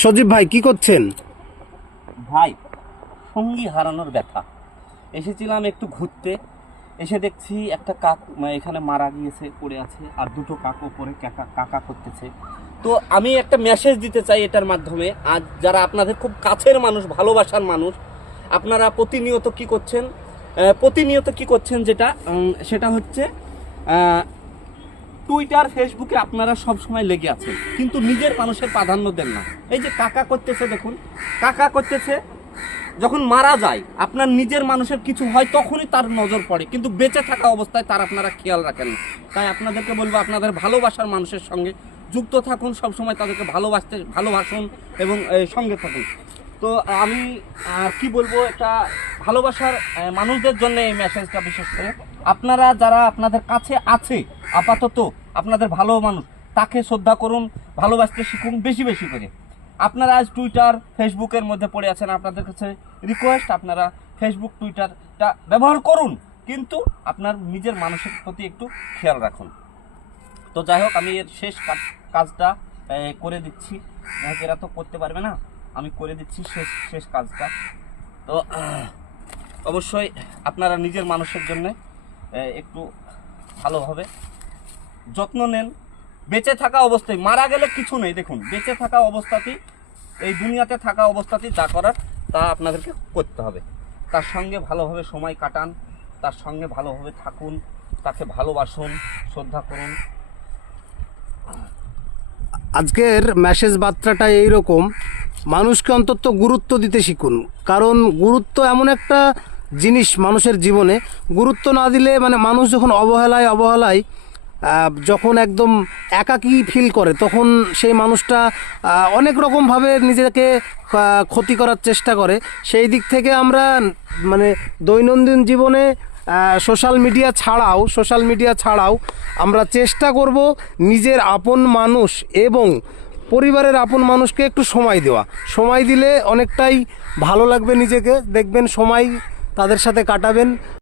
সজীব ভাই কি করছেন? ভাই, সঙ্গী হারানোর ব্যথা। এসেছিলাম একটু ঘুরতে, এসে দেখছি একটা কাক এখানে মারা গিয়েছে, পড়ে আছে, আর দুটো কাক ওপরে কাকা করতেছে। তো আমি একটা মেসেজ দিতে চাই এটার মাধ্যমে। আজ যারা আপনাদের খুব কাছের মানুষ, ভালোবাসার মানুষ, আপনারা প্রতিনিয়ত কি করছেন সেটা হচ্ছে টুইটার ফেসবুকে আপনারা সব সময় লেগে আছেন, কিন্তু নিজের মানুষের প্রাধান্য দেন না। এই যে কাকা করতেছে, দেখুন কাকা করতেছে, যখন মারা যায় আপনার নিজের মানুষের কিছু হয় তখনই তার নজর পড়ে, কিন্তু বেঁচে থাকা অবস্থায় তার আপনারা খেয়াল রাখেন না। তাই আপনাদেরকে বলবো, আপনাদের ভালোবাসার মানুষের সঙ্গে যুক্ত থাকুন, সবসময় তাদেরকে ভালোবাসুন এবং সঙ্গে থাকুন। তো আমি কি বলবো, এটা ভালোবাসার মানুষদের জন্য এই মেসেজটা। বিশেষ করে আপনারা যারা আপনাদের কাছে আছে, আপাতত আপনাদের ভালো মানুষ, তাকে শ্রদ্ধা করুন, ভালোবাসতে শিখুন বেশি বেশি করে। আপনারা আজ টুইটার ফেসবুকের মধ্যে পড়ে আছেন, আপনাদের কাছে রিকোয়েস্ট, আপনারা ফেসবুক টুইটারটা ব্যবহার করুন, কিন্তু আপনার নিজের মানুষের প্রতি একটু খেয়াল রাখুন। তো যাই হোক, আমি এর শেষ কাজটা করে দিচ্ছি। এরা তো করতে পারবে না, আমি করে দিচ্ছি শেষ কাজটা। তো অবশ্যই আপনারা নিজের মানুষের জন্য একটু ভালোভাবে যত্ন নেন। বেঁচে থাকা অবস্থায়, মারা গেলে কিছু নেই, দেখুন বেঁচে থাকা অবস্থাতেই, এই দুনিয়াতে থাকা অবস্থাতেই যা করার তা আপনাদেরকে করতে হবে। তার সঙ্গে ভালোভাবে সময় কাটান, তার সঙ্গে ভালোভাবে থাকুন, তাকে ভালোবাসুন, শ্রদ্ধা করুন। আজকের মেসেজ বার্তাটা এইরকম, মানুষকে অন্তত গুরুত্ব দিতে শিখুন। কারণ গুরুত্ব এমন একটা জিনিস মানুষের জীবনে, গুরুত্ব না দিলে মানে মানুষ যখন অবহেলায় যখন একদম একাকী ফিল করে, তখন সেই মানুষটা অনেক রকমভাবে নিজেকে ক্ষতি করার চেষ্টা করে। সেই দিক থেকে আমরা মানে দৈনন্দিন জীবনে সোশ্যাল মিডিয়া ছাড়াও আমরা চেষ্টা করব নিজের আপন মানুষ এবং পরিবারের আপন মানুষকে একটু সময় দিলে অনেকটাই ভালো লাগবে নিজেকে। দেখবেন সময় তাদের সাথে কাটাবেন।